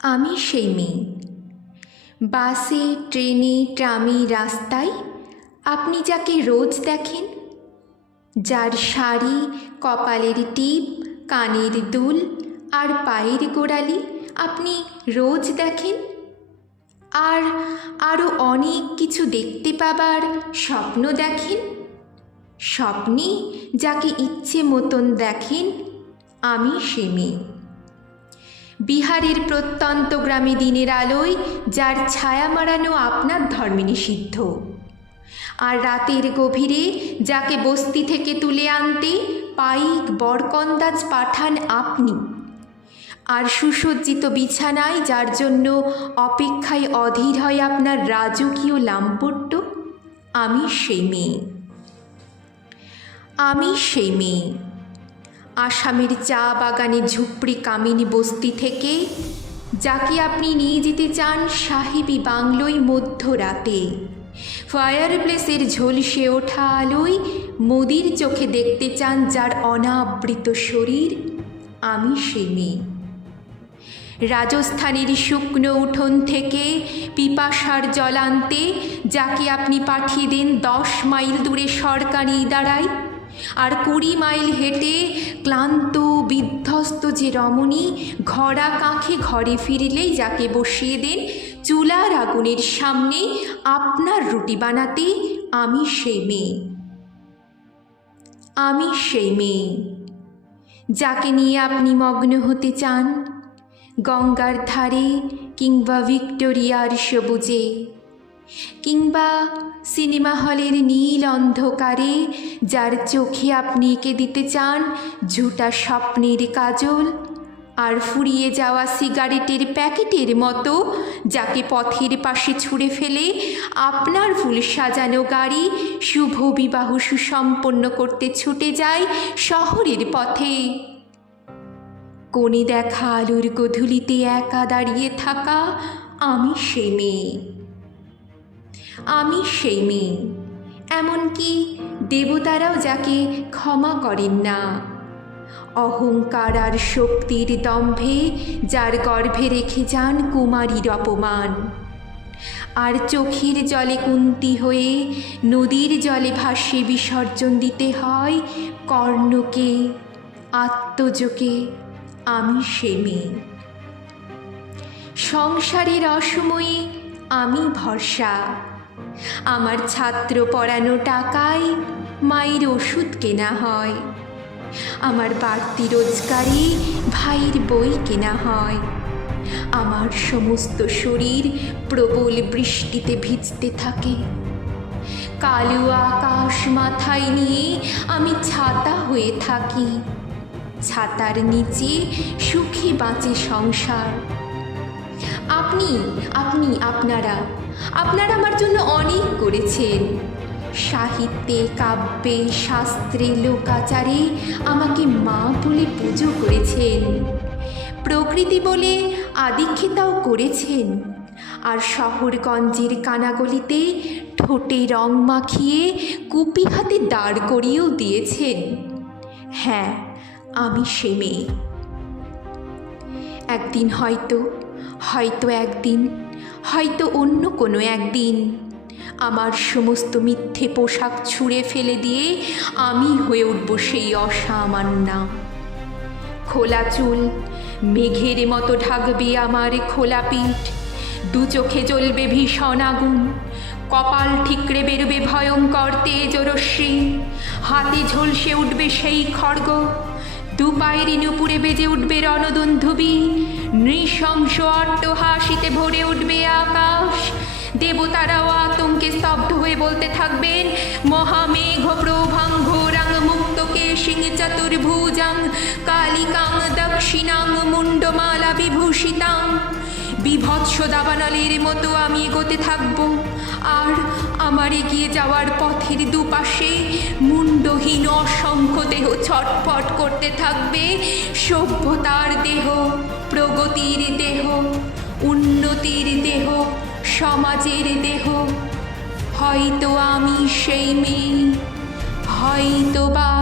আমি সেই মেয়ে। বাসে, ট্রেনে, ট্রামে, রাস্তায় আপনি যাকে রোজ দেখেন, যার শাড়ি, কপালের টিপ, কানের দুল আর পায়ের গোড়ালি আপনি রোজ দেখেন, আর আরও অনেক কিছু দেখতে পাবার স্বপ্ন দেখেন। স্বপ্নে যাকে ইচ্ছে মতন দেখেন, আমি সে মেয়ে। বিহারের প্রত্যন্ত গ্রামে দিনের আলোয় যার ছায়া মারানো আপনার ধর্মে নিষিদ্ধ, আর রাতের গভীরে যাকে বস্তি থেকে তুলে আনতে পাইক বরকন্দাজ পাঠান আপনি, আর সুসজ্জিত বিছানায় যার জন্য অপেক্ষায় অধীর হয় আপনার রাজকীয় লাম্পট্য, আমি সেই মেয়ে। আমি সেই মেয়ে। আসামের চা বাগানে ঝুপড়ি কামিনী বস্তি থেকে যাকে আপনি নিয়ে যেতে চান সাহেবি বাংলোয় মধ্যরাতে, ফায়ার প্লেসের ঝলসে ওঠা আলোয় মোদির চোখে দেখতে চান যার অনাবৃত শরীর, আমি সেই মেয়ে। রাজস্থানের শুকনো উঠোন থেকে পিপাসার জল আনতে যাকে আপনি পাঠিয়ে দেন 10 মাইল দূরে সরকারি ইদারায়, আর 20 মাইল হেঁটে ক্লান্ত বিধ্বস্ত যে রমণী ঘরা কাঁখে ঘরে ফিরলেই যাকে বসিয়ে দেন চুলার আগুনের সামনে আপনার রুটি বানাতে, আমি সেই মেয়ে। আমি সেই মেয়ে যাকে নিয়ে আপনি মগ্ন হতে চান গঙ্গার ধারে, কিংবা ভিক্টোরিয়ার সবুজে, কিংবা সিনেমা হলের নীল অন্ধকারে, যার চোখে আপনি এঁকে দিতে চান ঝুটা স্বপ্নের কাজল, আর ফুরিয়ে যাওয়া সিগারেটের প্যাকেটের মতো যাকে পথের পাশে ছুঁড়ে ফেলে আপনার ফুল সাজানো গাড়ি শুভ বিবাহ সুসম্পন্ন করতে ছুটে যায় শহরের পথে। কোণে দেখা আলোর গধূলিতে একা দাঁড়িয়ে থাকা, আমি সেই মেয়ে। আমি সেই মেয়ে, এমনকি দেবতারাও যাকে ক্ষমা করেন না, অহংকার আর শক্তির দম্ভে যার গর্ভে রেখে যান কুমারীর অপমান, আর চোখের জলে কুন্তি হয়ে নদীর জলে ভাসিয়ে বিসর্জন দিতে হয় কর্ণকে, আত্মজকে, আমি সে মেয়ে। সংসারের অসময়ে আমি ভরসা, আমার ছাত্র পড়ানো টাকায় মায়ের ওষুধ কেনা হয়, আমার বাড়তি রোজগারে ভাইয়ের বই কেনা হয়, আমার সমস্ত শরীর প্রবল বৃষ্টিতে ভিজতে থাকে, কালো আকাশ মাথায় নিয়ে আমি ছাতা হয়ে থাকি, ছাতার নিচে সুখে বাঁচে সংসার। আপনি আপনি আপনারা আপনারা আমার জন্য অনেক করেছেন। সাহিত্যে, কাব্যে, শাস্ত্রে, লোকাচারে আমাকে মা বলে পুজো করেছেন, প্রকৃতি বলে আদিক্ষেতাও করেছেন, আর শহরগঞ্জের কানাগলিতে ঠোঁটে রং মাখিয়ে কুপি হাতে দাঁড় করিয়েও দিয়েছেন। হ্যাঁ, আমি সে মেয়ে। একদিন হয়তো একদিন, হয়তো অন্য কোনো একদিন আমার সমস্ত মিথ্যে পোশাক ছুঁড়ে ফেলে দিয়ে আমি হয়ে উঠব সেই অসামান্যা। খোলা চুল মেঘের মতো ঢাকবে আমার খোলা পিঠ, দু চোখে জ্বলবে ভীষণ আগুন, কপাল ঠিকরে বেরোবে ভয়ঙ্কর তেজরশ্মি, হাতে ঝলসে উঠবে সেই খড়গ, দু পায়ের নুপুরে বেজে উঠবে রণদুন্ধুবি, নৃশংস অট্টহাসিতে ভরে উঠবে আকাশ, দেবতারাও আতঙ্কে স্তব্ধ হয়ে বলতে থাকবেন মহামেঘ প্রভাং ঘোরাং মুক্তকে সিং চতুর্ভুজাং কালিকাং দক্ষিণাং মুন্ডমালা বিভূষিতাং। বিভৎস দাবানলের মতো আমি এগোতে থাকব, আর আমার এগিয়ে যাওয়ার পথের দুপাশে মুন্ডহীন অসংখ্য দেহ ছটফট করতে থাকবে, সভ্যতার দেহ, প্রগতির দেহ, উন্নতির দেহ, সমাজের দেহ। হয়তো আমি সেই মেয়ে, হয়তো বা